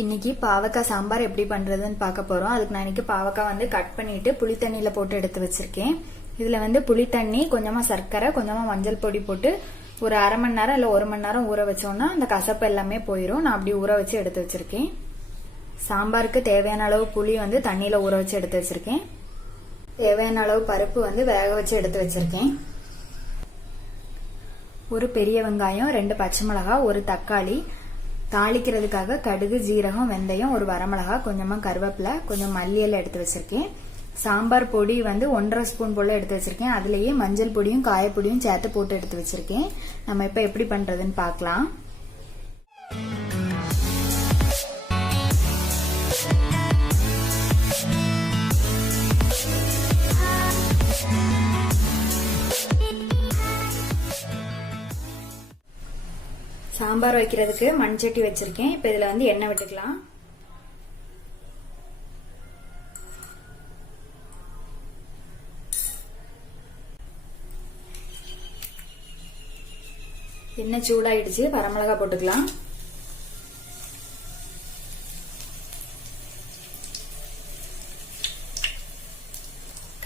இன்னைக்கு பாவக்காய் சாம்பார் எப்படி பண்றதுன்னு பார்க்க போறோம். அதுக்கு நான் இன்னைக்கு பாவக்காய் வந்து கட் பண்ணிட்டு புளி தண்ணியில போட்டு எடுத்து வச்சிருக்கேன். இதுல வந்து புளி தண்ணி, கொஞ்சமா சர்க்கரை, கொஞ்சமா மஞ்சள் பொடி போட்டு ஒரு அரை மணி நேரம் இல்ல 1 மணி நேரம் ஊற வச்சோம்னா அந்த கசப்பு எல்லாமே போயிடும். நான் அப்படி ஊற வச்சு எடுத்து வச்சிருக்கேன். சாம்பாருக்கு தேவையான அளவு புளி வந்து தண்ணியில ஊற வச்சு எடுத்து வச்சிருக்கேன். தேவையான அளவு பருப்பு வந்து வேக வச்சு எடுத்து வச்சிருக்கேன். ஒரு பெரிய வெங்காயம், 2 பச்சை மிளகாய், ஒரு தக்காளி, தாளிக்கிறதுக்காக கடுகு, ஜீரகம், வெந்தயம், ஒரு வரமிளகா, கொஞ்சமா கருவேப்பிலை, கொஞ்சம் மல்லி எல்லாம் எடுத்து வச்சிருக்கேன். சாம்பார் பொடி வந்து 1.5 ஸ்பூன் போல எடுத்து வச்சிருக்கேன். அதுலயே மஞ்சள் பொடியும் காயப்பொடியும் சேர்த்து போட்டு எடுத்து வச்சிருக்கேன். நம்ம இப்ப எப்படி பண்றதுன்னு பார்க்கலாம். சாம்பார் வைக்கிறதுக்கு மண்சட்டி வச்சிருக்கேன். இப்ப இதுல வந்து எண்ணெய் விட்டுக்கலாம். எண்ணெய் சூடாயிடுச்சு. வரமிளகா போட்டுக்கலாம்.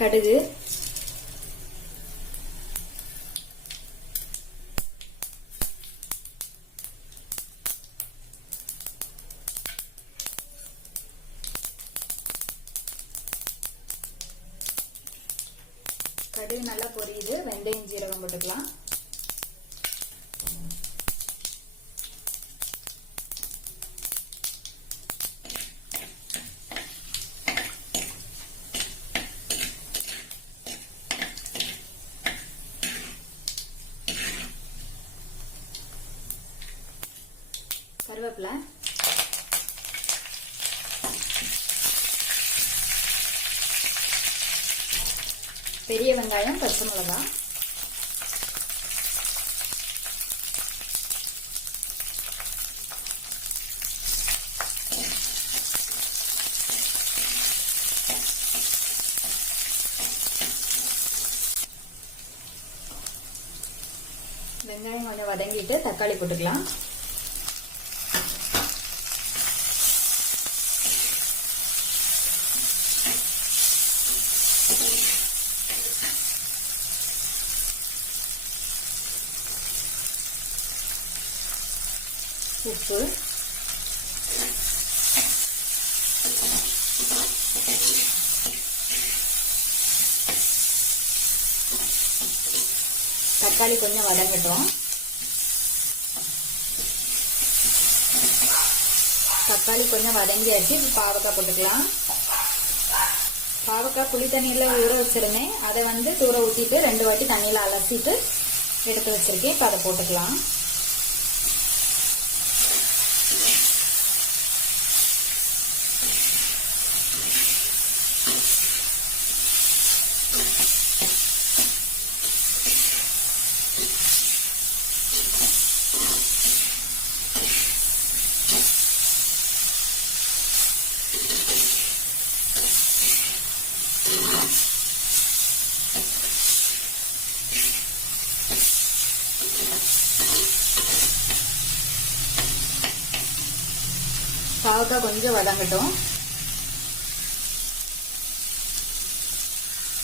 கடுகு, கடுகு நல்லா பொரியுது. வெந்தயம், ஜீரகம் போட்டுக்கலாம். கருவேப்பிலை, பெரிய வெங்காயம், பச்சை மிளகாய், வெங்காயம் கொஞ்சம் வதங்கிட்டு தக்காளி போட்டுக்கலாம். உப்பு, தக்காளி கொஞ்சம் வதங்கட்டும். தக்காளி கொஞ்சம் வதங்கியாச்சு. பாவக்காய் போட்டுக்கலாம். பாவக்காய் புளி தண்ணியில ஊற வச்சிருந்தேன். அதை வந்து தூர ஊத்திட்டு 2 வாட்டி தண்ணியில அலசிட்டு எடுத்து வச்சிருக்கேன். இப்ப அதை போட்டுக்கலாம். பாவக்காய் கொஞ்சம் வதங்கட்டும்.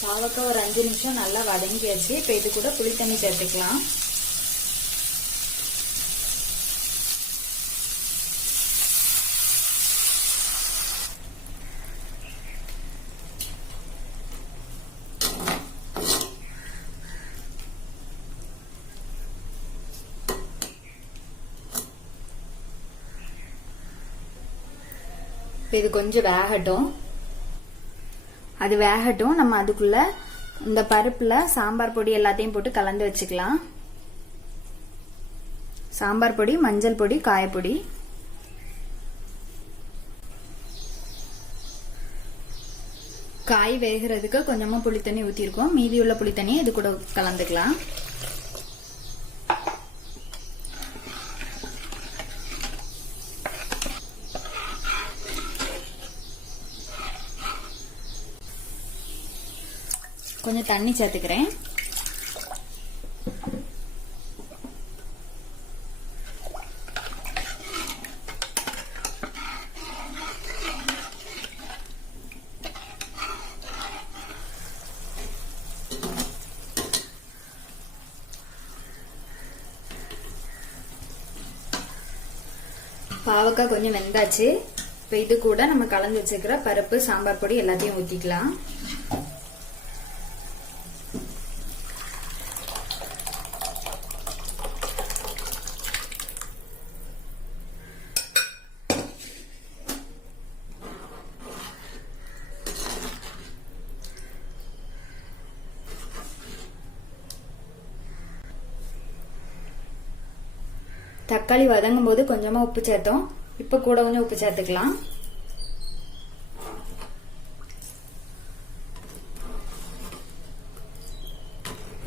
பாவக்காய் ஒரு 5 நிமிஷம் நல்லா வதங்கியாச்சு. இப்ப இது கூட புளி தண்ணி சேர்த்துக்கலாம். இது கொஞ்சம் வேகட்டும். அது வேகட்டும். நம்ம அதுக்குள்ள இந்த பருப்புல சாம்பார் பொடி எல்லாத்தையும் போட்டு கலந்து வச்சுக்கலாம். சாம்பார் பொடி, மஞ்சள் பொடி, காயப்பொடி, காய் வேகிறதுக்கு கொஞ்சமா புளி தண்ணி ஊத்திருக்கோம். மீதி உள்ள புளி தண்ணியை இது கூட கலந்துக்கலாம். கொஞ்சம் தண்ணி சேர்த்துக்கிறேன். பாவக்காய் கொஞ்சம் வெந்தாச்சு. இப்போ இது கூட நம்ம கலந்து வச்சுக்கிற பருப்பு, சாம்பார் பொடி எல்லாத்தையும் ஊற்றிக்கலாம். தக்காளி வதங்கும் போது கொஞ்சமா உப்பு சேர்த்தோம். இப்ப கூட கொஞ்சம் உப்பு சேர்த்துக்கலாம்.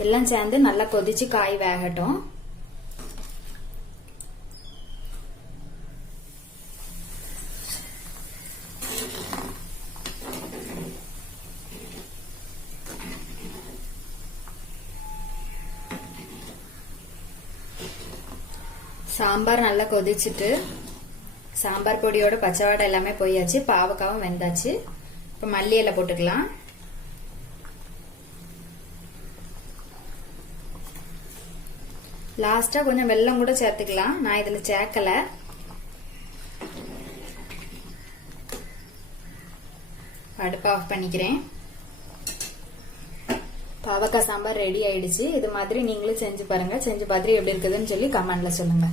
எல்லாம் சேர்ந்து நல்லா கொதிச்சு காய் வேகட்டும். சாம்பார் நல்லா கொதிச்சுட்டு சாம்பார் பொடியோட பச்சை வாடை எல்லாமே போயாச்சு. பாவக்காவும் வெந்தாச்சு. இப்ப மல்லி இலை போட்டுக்கலாம். லாஸ்டா கொஞ்சம் வெல்லம் கூட சேர்த்துக்கலாம். நான் இதுல சேர்க்கல. அடுப்பு ஆஃப் பண்ணிக்கிறேன். பாவக்காய் சாம்பார் ரெடி ஆயிடுச்சு. இது மாதிரி நீங்களும் செஞ்சு பாருங்க. செஞ்சு பார்த்துட்டு எப்படி இருக்குதுன்னு சொல்லி கமெண்ட்ல சொல்லுங்க.